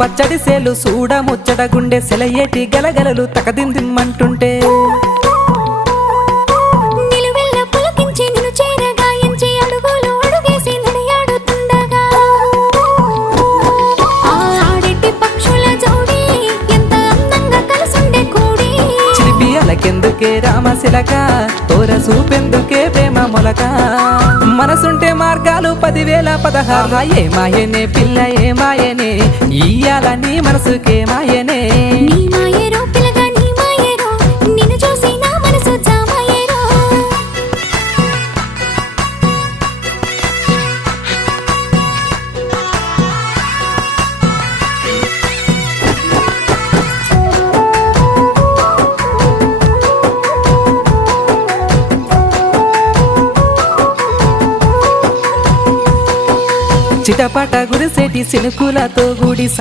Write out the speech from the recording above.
పచ్చడి సేలు సూడ ముచ్చట గుండె సెలయేటి గలగలలు తకదిందిమ్మంటుంటే నిలువెల్ల పులకించి నిన్ను చేరగాయించి అడుగులు అడుగేసి నడియాడుతుండగా ఆడెట్టి పక్షుల జోడి ఎంత అందంగా కలుసుండే కూడి చిలిపియలకెందుకే రామశిలక తోర సూపెందుకే ప్రేమ మొలక మనసుంటే మార్గాలు 10,016 ఏమాయనే పిల్ల ఏమాయనే ఇయ్యాల నీ మనసుకే మాయనే నీ మాయేరో పిల్లగా నీ మాయేరో నిన్ను చూసి నా మనసు జామాయేరో చిటపట గురిసేటి సినుకులతో గుడి